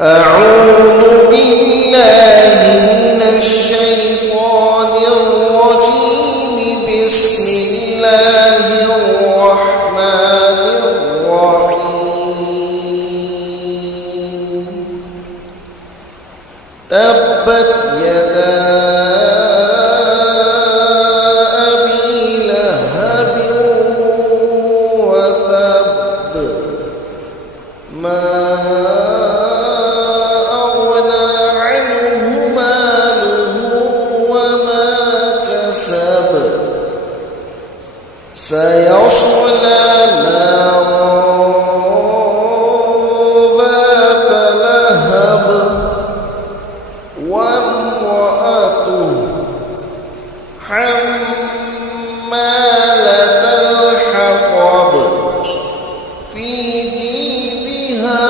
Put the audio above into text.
أعوذ بالله من الشيطان الرجيم. بسم الله الرحمن الرحيم. تبت يدا أبي لهب وتب. ما سيصلى